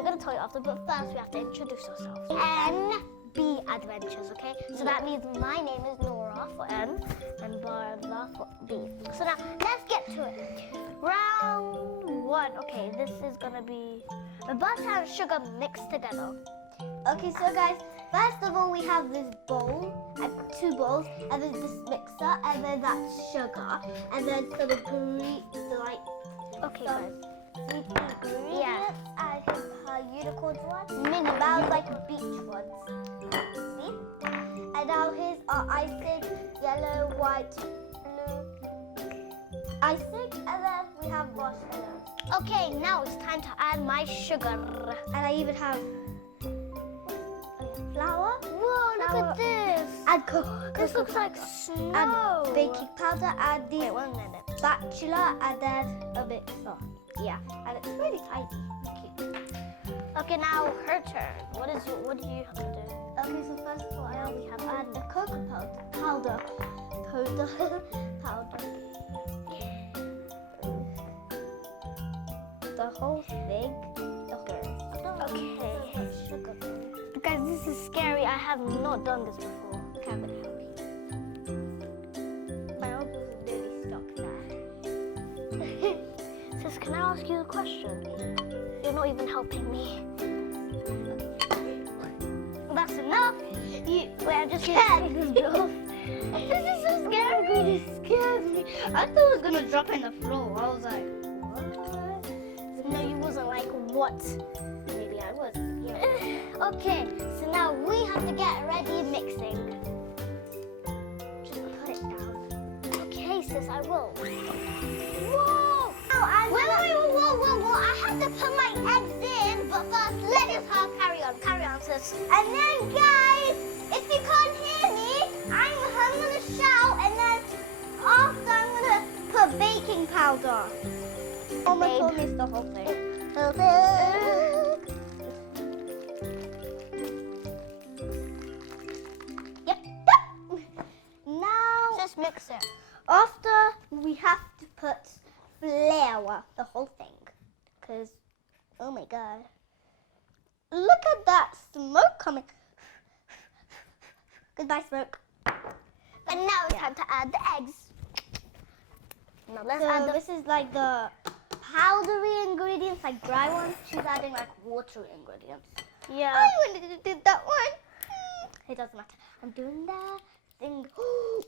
we're going to tell you after, but first we have to introduce ourselves. NB Adventures, okay? So that means my name is Nora for N and Bardha for B. So now, let's get to it. Round 1. Okay, this is going to be the butter and sugar mixed together. Okay, so guys, first of all, we have this bowl, and 2 bowls, and then this mixer, and then that's sugar, and then some Okay, guys. ingredients. Yeah. And her unicorns ones. Mini About like beach ones. See? And now here's our icing, yellow, white, blue icing, and then we have marshmallows. Okay, now it's time to add my sugar. And I even have flour. Whoa, look at this. And cocoa. This looks like snow. And baking powder, and the Wait, 1 minute. spatula, and then a mixer. Yeah, and it's really tiny. Cute. Okay, now her turn. What do you have to do? Okay, so first of all, Now we have add the cocoa powder. The whole thing. Okay. Guys, this is scary. I have not done this before. Okay, I'm gonna help you. My elbows are nearly stuck there. Sis, can I ask you a question? You're not even helping me. That's enough. Wait, I just scared this girl. This is so scary. It scares me. I thought it was gonna drop in the floor. I was like, what? No, you wasn't like, what? Maybe I was. Yeah. Okay, so now we have to get ready mixing. Just put it down. Okay, sis, I will. Whoa! Whoa, I have to put my eggs in, but first let us carry on, sis. And then, guys, if you can't hear me, I'm gonna shout, and then after I'm gonna put baking powder. Mama told me it's the whole thing. Yep. Now, Just mix it. after we have to put flour, the whole thing, because oh my god, look at that smoke coming. Goodbye, smoke. And now it's time to add the eggs. Now let's So add the... this is like the powdery ingredients, like dry ones. She's adding like watery ingredients. Yeah. I wanted to do that one. It doesn't matter. I'm doing that thing.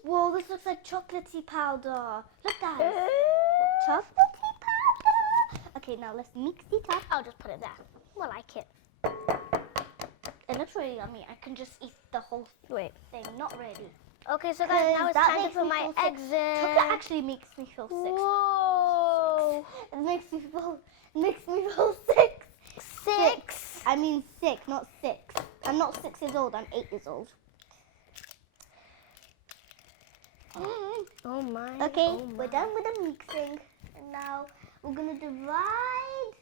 Whoa, this looks like chocolatey powder. Look, guys. Chocolatey powder. Okay, now let's mix it up. I'll just put it there. I like it. It looks really yummy. I can just eat the whole thing. Not really. Okay, so guys, now it's That time to makes put me my feel sick. eggs in. Chocolate actually makes me feel sick. Whoa. It makes me feel sick. 6. I mean sick, not 6. I'm not 6 years old. I'm 8 years old. Oh my. Okay, oh my. we're done with the mixing. And now we're gonna divide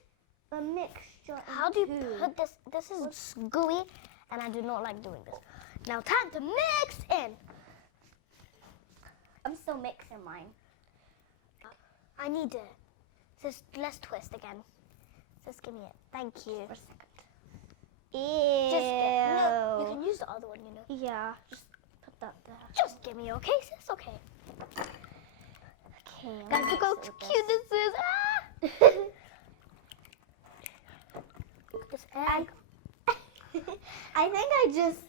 the mixture. How do you into put this? This is gooey, and I do not like doing this. Now time to mix in. I'm still mixing mine. I need it. Sis, let's twist again. Just give me it. Thank you. For a second. No, you can use the other one, you know. Yeah, just put that there. Just give me, okay, sis? Okay. Okay. Guys, look how cute this is. Ah! Look at this egg. I think I just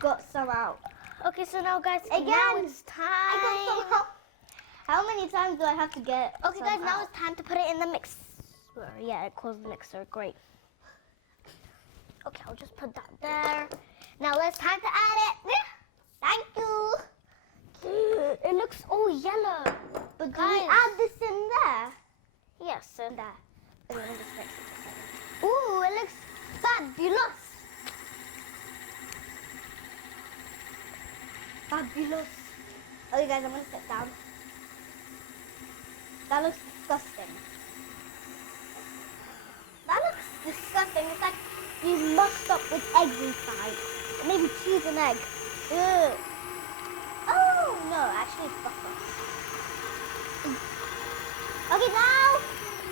got some out. Okay, so now, guys, Again, now it's I got some time. out. How many times do I have to get? Okay, some guys, now out? it's time to put it in the mixer. Yeah, it calls the mixer. Great. Okay, I'll just put that there. Now it's time to add it. Thank you. It looks all yellow. But do Guys. we add this in there? Yes, and There. And then just mix it. ooh, it looks fabulous. Fabulous. Okay, guys, I'm gonna sit down. That looks disgusting. That looks disgusting. It's like you mussed up with eggs inside. Or maybe cheese and egg. Ugh. Oh, no, actually it's butter. Okay, now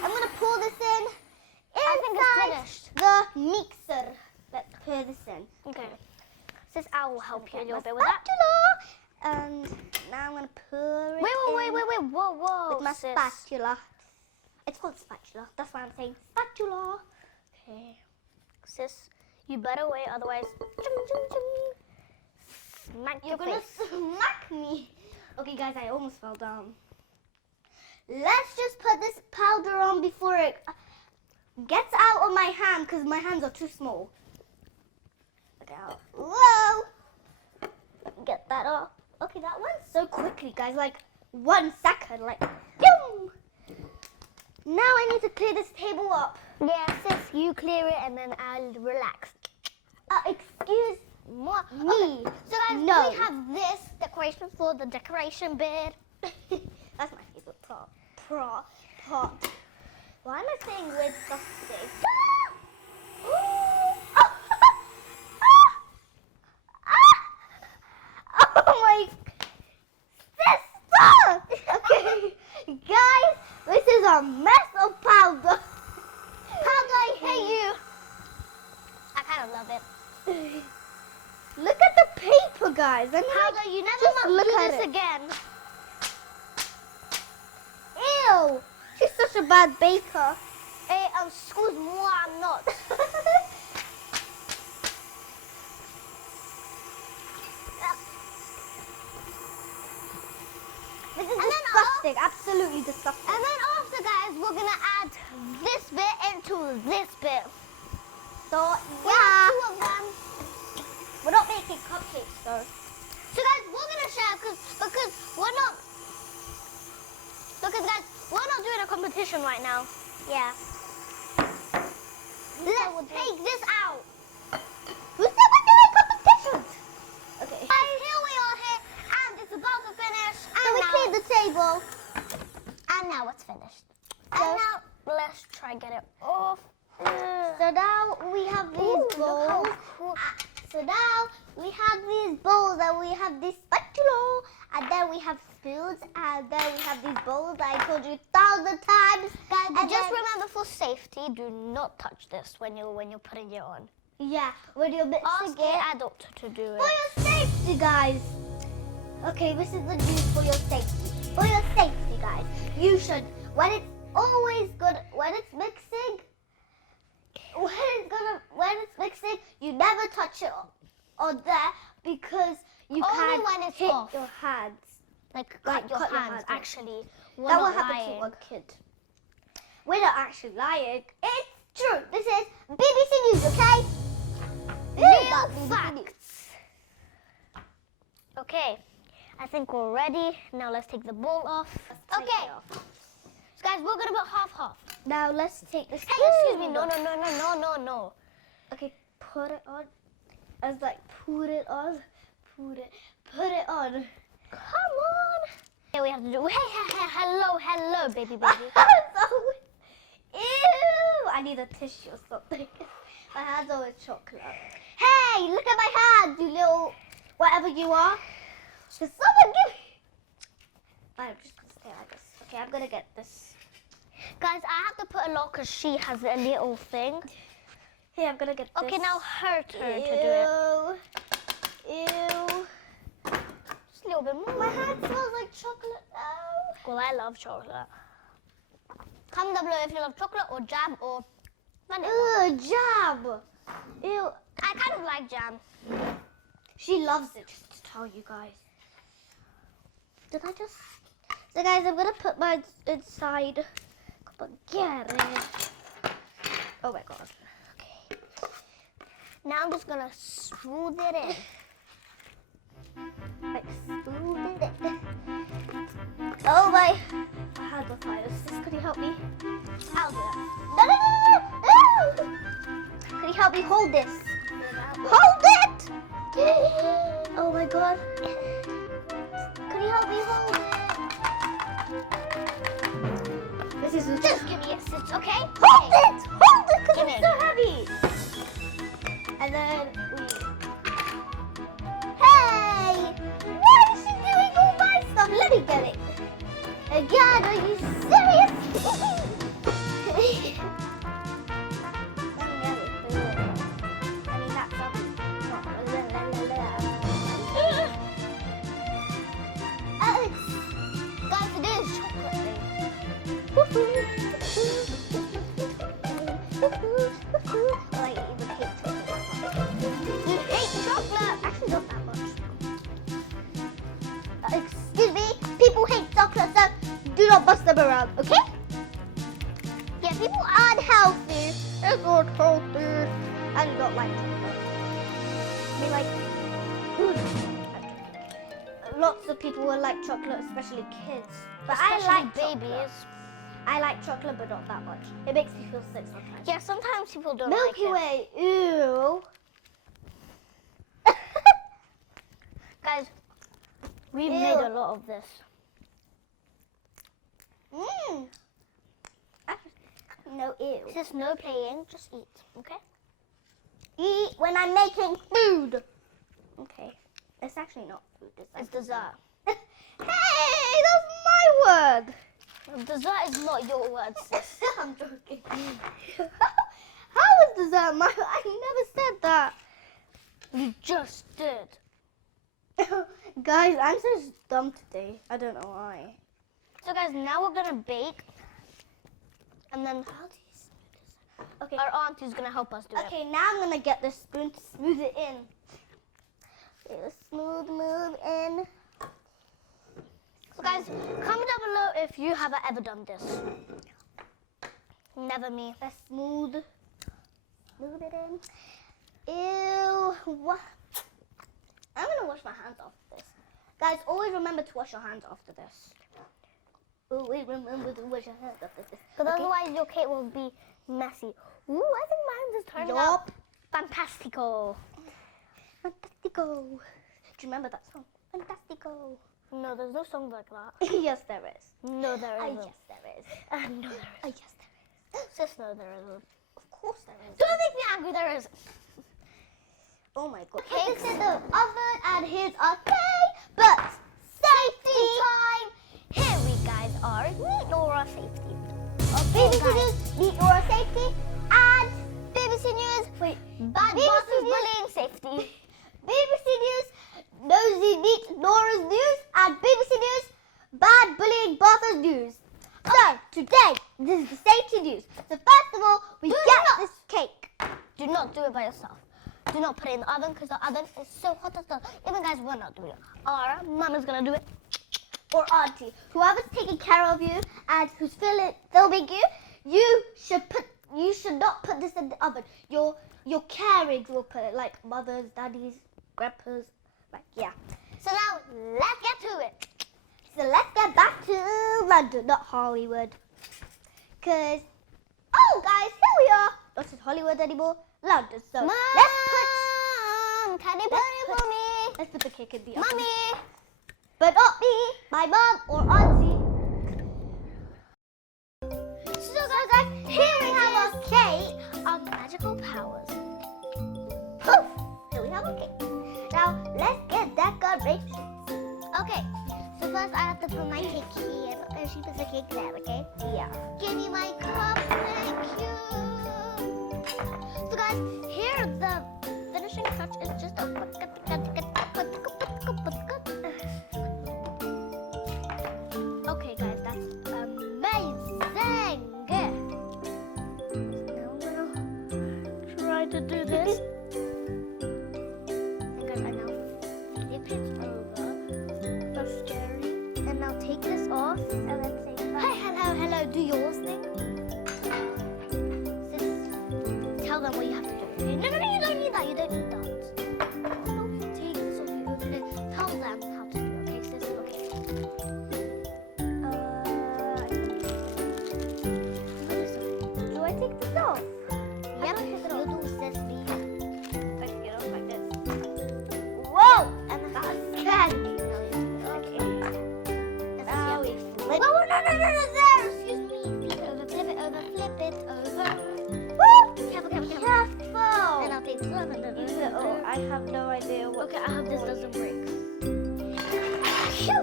I'm going to pour this in I think it's inside finished. the mixer. Let's pour this in. Okay. Sis, I will help you a little Get bit my with that. spatula. And now I'm gonna pour it Wait. in Whoa. with my sis. spatula. It's called spatula. That's why I'm saying spatula. Okay. Sis, you better wait, otherwise. Smack You're your gonna face. smack me. Okay, guys, I almost fell down. Let's just put this powder on before it gets out of my hand because my hands are too small. Look out. Whoa! Get that off. Okay, that went so quickly, guys. Like 1 second. Like, boom! Now I need to clear this table up. Yeah, sis, you clear it and then I'll relax. Excuse More. me. Okay. So guys, No. we have this decoration for the decoration bit. That's my favorite part. Why am I saying weird stuff today? Oh my sister! Okay, guys, this is a mess of powder. Powder, I hate you. I kind of love it. Look at the paper, guys. I mean, Powder, you never just must look do at this it. again. Ew! She's such a bad baker. Hey, excuse moi, I'm not. This is And then disgusting. Absolutely disgusting. And then after, guys, we're gonna add this bit into this bit. So, We yeah. have 2 of them. We're not making cupcakes, though. So guys, we're gonna share because we're not. Because guys, we're not doing a competition right now. Yeah. Let's take this out. Who said we're doing competitions? Okay. Guys, here we are here, and it's about to finish. So And we now, cleared the table. and now it's finished. So- And now let's try get it off. So now we have these Ooh, look how bowls. cool. So now we have these bowls and we have this spatula and then we have spoons and then we have these bowls that I told you 1,000 times. Guys, And just then- remember for safety, do not touch this when you're putting it on. Yeah, when you're Ask mixing it. an adult to do For it. your safety, guys. Okay, this is the news for your safety. For your safety, guys. You should, when it's always good, when it's mixing, when it's mixing, you never touch it on there because you Only can when it's hit off. your hands. Like Like, cut your cut your hands. hands off. Actually, we're That will not happen lying. to one kid. We're not actually lying. It's true. This is BBC News, okay? Real facts. Okay, I think we're ready. Now let's take the bowl off. Take Okay, it off. so guys, we're gonna put half. Now let's take this. Hey, excuse me. No. Okay, put it on. I was like, put it on. Put it on. Come on. Yeah, we have to do. Hey, hello, baby. So, ew! I need a tissue or something. My hands are with chocolate. Hey, look at my hands, you little whatever you are. Does someone give me? I'm just gonna stay like this. Okay, I'm gonna get this. Guys, I have to put a lot because she has a little thing. Here, I'm gonna get this. Okay, now her turn to do it. Ew. Just a little bit more. My hand smells like chocolate now. Well, I love chocolate. Comment down below if you love chocolate or jam or vanilla. Ugh, jam. Ew. I kind of like jam. She loves it, just to tell you guys. Did I just... So guys, I'm gonna put mine inside. Come on, get it. Oh my god. Okay. Now I'm just gonna smooth it in. Like, smooth it. Oh my hands are fire. Sis, could you help me? I'll do that. No. Could you help me hold this? Hold it! Oh my god. Could you help me hold it? This is Just give me a sit, okay? hold it! Hold it! Because Give me it's a so heavy. And then we... Hey! Why is she doing all my stuff? Let me get it. Again, are you serious? Let me get it. child, okay? Yeah, people aren't healthy. It's not healthy. And don't like chocolate. I mean, like, food. Lots of people will like chocolate, especially kids. But Especially I like babies. chocolate. I like chocolate, but not that much. It makes me feel sick sometimes. Yeah, sometimes people don't Milky like Way, ew. Guys, we've Ew. made a lot of this. Mmm. No, ew. There's no playing, just eat, okay? Eat when I'm making food. Okay. It's actually not food. It's dessert. Hey, that's my word. Dessert is not your word, sis. I'm joking. How is dessert my? I never said that. You just did. Guys, I'm so dumb today. I don't know why. So guys, now we're gonna bake. And then How do you smooth this? Okay. our auntie's gonna help us do it. Okay, now I'm gonna get the spoon to smooth it in. Smooth move in. So guys, comment down below if you have ever done this. Never me. Let's smooth it in. Ew. What? I'm gonna wash my hands after this. Guys, always remember to wash your hands after this. Always remember to wash your hands after this. Because otherwise your cake will be messy. Ooh, I think mine is turning out fantastico. Fantastico. Do you remember that song? Fantastico. No, there's no song like that. Yes, there is. No, there isn't. Yes, there is. No, there isn't. Yes, there is. Sis, no, there isn't. Of course there is. Don't make me angry, there is. Oh my god. Cakes. Put this in the oven and here's our cake. But safety Time! Here we guys are. Meet Nora safety. BBC News, meet Nora safety, and BBC News. wait, Bad BBC bosses News. bullying safety. BBC News, Nosy Meet Nora's News, and BBC News, Bad Bullying Bertha's News. So, today, this is the safety news. So first of all, we get this cake. Do not do it by yourself. Do not put it in the oven because the oven is so hot as well. Even guys, we're not doing it. Our mama's gonna do it. Or auntie, whoever's taking care of you and who's filming you, you should not put this in the oven. Your carings will put it, like mothers, daddies, grandpas, like yeah. So now, let's get to it. So let's get back to London, not Hollywood. Cause guys, here we are. Not in Hollywood anymore, London. So Mom, can you put it for me? let's put the cake in the oven. Mommy. But not me, my mom or auntie. So guys, here we have our cake of magical powers. Poof! Here we have a cake. Now let's get decorations. Okay, so first I have to put my cake here. And she puts the cake there, okay? Yeah. Give me my cup, thank you. So guys, here the finishing touch is just a okay guys, that's amazing. Now I'm gonna try to do this. And guys, I now flip it over. That's scary. And now take this off and then say, hi, hello, do yours thing. Tell them what you have to do. Okay? No, you don't need that. You don't need that. No, take this off. Okay? Tell them how to do it. Okay, sis? Okay. Do I take this off? Yep, you do, sis. I take it off like this. Whoa! And That scared me. Okay. Now we flip. Whoa, no, there. Excuse me. Flip it over. Woo! Careful. Careful. And I'll take this off. Oh, I have no idea what. Okay, I hope this doesn't break. Shoo!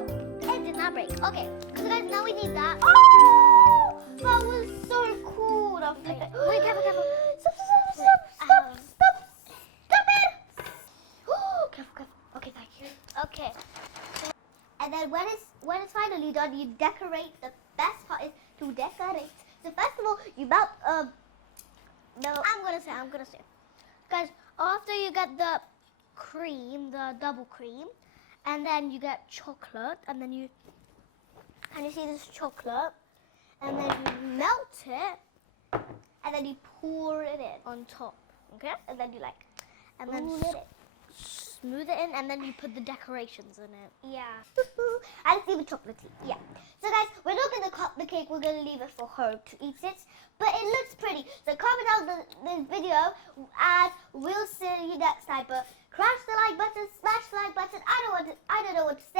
It did not break. Okay, so guys, now we need that. Oh, that was so cool. Now flip it. Wait, careful. Stop it! Careful. Okay, thank you. Okay. And then when it's finally done, you decorate. The best part is to decorate. So first of all, you melt no. I'm gonna say. Guys, after you get the cream, the double cream, and then you get chocolate, and then you see this chocolate, and then you melt it, and then you pour it in on top, okay? And then you and then smooth it in, and then you put the decorations in it. Yeah. And it's even chocolatey. Yeah. So guys, we're not going to cut the cake. We're going to leave it for her to eat it. But it looks pretty. So comment down the video, and we'll see you next time. But crash the like button, smash the like button. I don't know what to say.